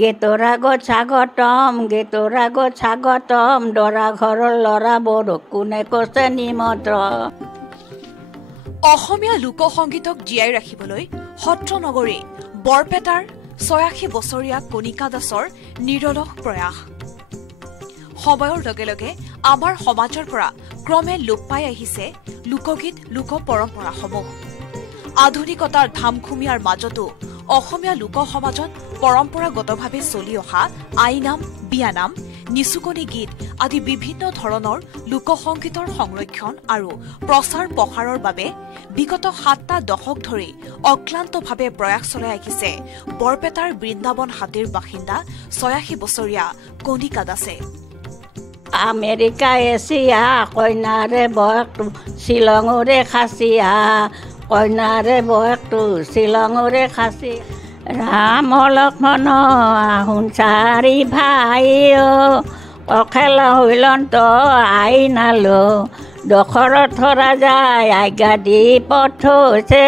গেটৰ আগত স্বাগতম দৰা ঘৰৰ ল'ৰা বৰক কোনে কৈছে নিমন্ত্ৰণ। অসমীয়া লোকসংগীতক জীয়াই ৰাখিবলৈ সত্ৰনগৰী বৰপেটাৰ ৮৬ বছৰীয়া কণিকা দাসৰ নিৰলস প্ৰয়াস। সময়ৰ লগে লগে আমাৰ সমাজৰ পৰা ক্ৰমে লোপ পাই আহিছে লোকগীত লোক পৰম্পৰাসমূহ। আধুনিকতাৰ ধামখুমীয়াৰ মাজতো অসমীয়া লোক সমাজত পৰম্পৰাগতভাৱে চলি অহা আইনাম, বিয়ানাম, নিচুকনি গীত আদি বিভিন্ন ধৰণৰ লোকসংগীতৰ সংৰক্ষণ আৰু প্ৰচাৰ প্ৰসাৰৰ বাবে বিগত ৭টা দশক ধৰি অক্লান্তভাৱে প্ৰয়াস চলাই আহিছে বৰপেটাৰ বৃন্দাবন হাতীৰ বাসিন্দা ৮৬ বছৰীয়া কণিকা দাসে। আমেৰিকা এছিয়া কইনাৰে বয়সটো শ্বিলঙৰে খাচীয়া, কইনাৰে বয়সটো শ্বিলঙৰে খাচীয়া। ৰাম লক্ষ্মণ আহোন চাৰি ভাই অখেল হৈলন্ত আইনালো দশৰথ ৰাজাই আজ্ঞা দি পঠৈছে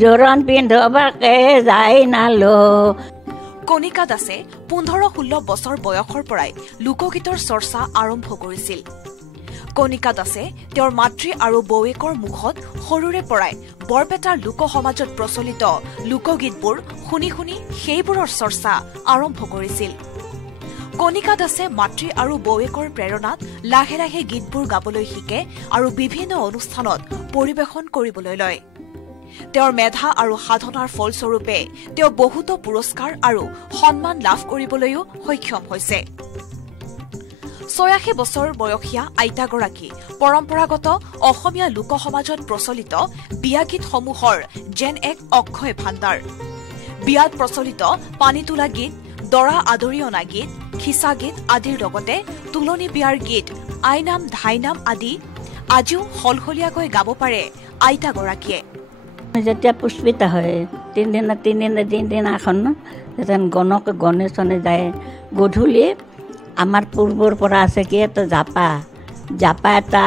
জোৰণ পিন্ধবাকে যাই নালো। কণিকা দাসে ১৫-১৬ বছৰ বয়সৰ পৰাই লোকগীতৰ চৰ্চা আৰম্ভ কৰিছিল। কণিকা দাসে তেওঁৰ মাতৃ আৰু বৌৱেকৰ মুখত সৰুৰে পৰাই বৰপেটাৰ লোক সমাজত প্ৰচলিত লোকগীতবোৰ শুনি শুনি সেইবোৰৰ চৰ্চা আৰম্ভ কৰিছিল। কণিকা দাসে মাতৃ আৰু বৌৱেকৰ প্ৰেৰণাত লাহে লাহে গীতবোৰ গাবলৈ শিকে আৰু বিভিন্ন অনুষ্ঠানত পৰিৱেশন কৰিবলৈ লয়। তেওঁৰ মেধা আৰু সাধনাৰ ফলস্বৰূপে তেওঁ বহুতো পুৰস্কাৰ আৰু সন্মান লাভ কৰিবলৈও সক্ষম হৈছে। ৮৬ বছৰ বয়সীয়া আইতাগৰাকী পৰম্পৰাগত অসমীয়া লোক সমাজত প্ৰচলিত বিয়া গীতসমূহৰ যেন এক অক্ষয় ভাণ্ডাৰ। বিয়াত প্ৰচলিত পানী তোলা গীত, দৰা আদৰি অনা গীত, খিচা গীত আদিৰ লগতে তোলনি বিয়াৰ গীত, আইনাম, ধাইনাম আদি আজিও সলসলীয়াকৈ গাব পাৰে আইতাগৰাকীয়ে। যেতিয়া পুষ্পিতা হয় তিনিদিনাখন যেতিয়া গণেশনে যায় গধূলি আমাৰ পূৰ্বৰ পৰা আছে কি এটা জাপা এটা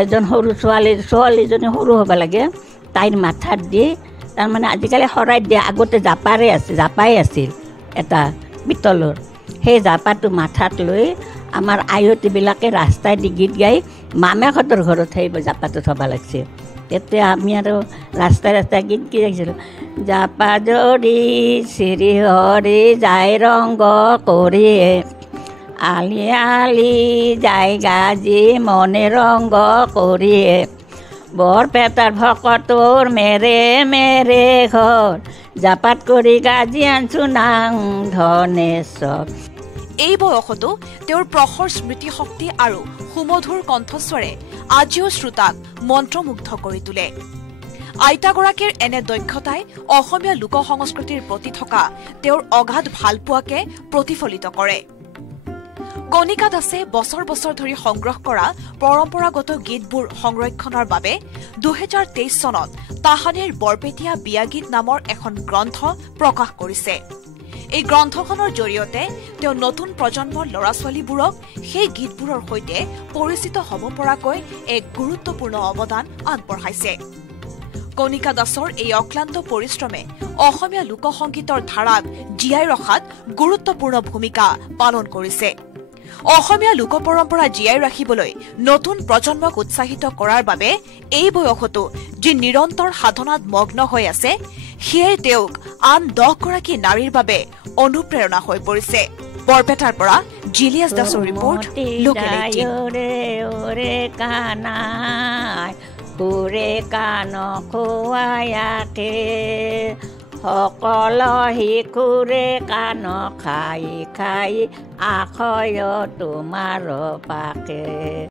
এজন সৰু ছোৱালীজনী সৰু হ'ব লাগে তাইৰ মাথাত দি তাৰমানে আজিকালি শৰাইত দিয়ে, আগতে জাপাই আছিল এটা পিতলৰ। সেই জাপাটো মাথাত লৈ আমাৰ আয়তীবিলাকে ৰাস্তাই দি গীত গাই মামেকহঁতৰ ঘৰত সেই জাপাটো থ'ব লাগিছে। তেতিয়া আমি আৰু ৰাস্তাই ৰাস্তাই গীত গাইছিলোঁ। জাপা জৰি শ্ৰী হৰি যায় ৰংগ কৰি আলি আলি যায় গাজি মনে ৰংগ কৰি বৰপেটাৰ ভকতৰ মেৰে মেৰে ঘৰ জাপাত কৰি গাজি আনছো নাং ধনেশ্বৰ। এই বয়সতো তেওঁৰ প্ৰখৰ স্মৃতিশক্তি আৰু সুমধুৰ কণ্ঠস্বৰে আজিও শ্ৰোতাক মন্ত্ৰমুগ্ধ কৰি তোলে। আইতাগৰাকীৰ এনে দক্ষতাই অসমীয়া লোক সংস্কৃতিৰ প্ৰতি থকা তেওঁৰ অগাধ ভালপোৱাকে প্ৰতিফলিত কৰে। কণিকা দাসে বছৰ বছৰ ধৰি সংগ্ৰহ কৰা পৰম্পৰাগত গীতবোৰ সংৰক্ষণৰ বাবে ২০২৩ চনত তাহানিৰ বৰপেটীয়া বিয়া গীত নামৰ এখন গ্ৰন্থ প্ৰকাশ কৰিছে। এই গ্ৰন্থখনৰ জৰিয়তে তেওঁ নতুন প্ৰজন্মৰ ল'ৰা ছোৱালীবোৰক সেই গীতবোৰৰ সৈতে পৰিচিত হ'ব পৰাকৈ এক গুৰুত্বপূৰ্ণ অৱদান আগবঢ়াইছে। কণিকা দাসৰ এই অক্লান্ত পৰিশ্ৰমে অসমীয়া লোকসংগীতৰ ধাৰাক জীয়াই ৰখাত গুৰুত্বপূৰ্ণ ভূমিকা পালন কৰিছে। অসমীয়া লোক পৰম্পৰা জীয়াই ৰাখিবলৈ নতুন প্ৰজন্মক উৎসাহিত কৰাৰ বাবে এই বয়সতো যি নিৰন্তৰ সাধনাত মগ্ন হৈ আছে সেয়াই তেওঁক আন 10 গৰাকী নাৰীৰ বাবে অনুপ্ৰেৰণা হৈ পৰিছে। বৰপেটাৰ পৰা জিলিয়াছ দাসৰ ৰিপৰ্ট, লোকেল 18। সকল শিশুৰে কাণ খাই খাই আখয় তোমাৰ পাকে।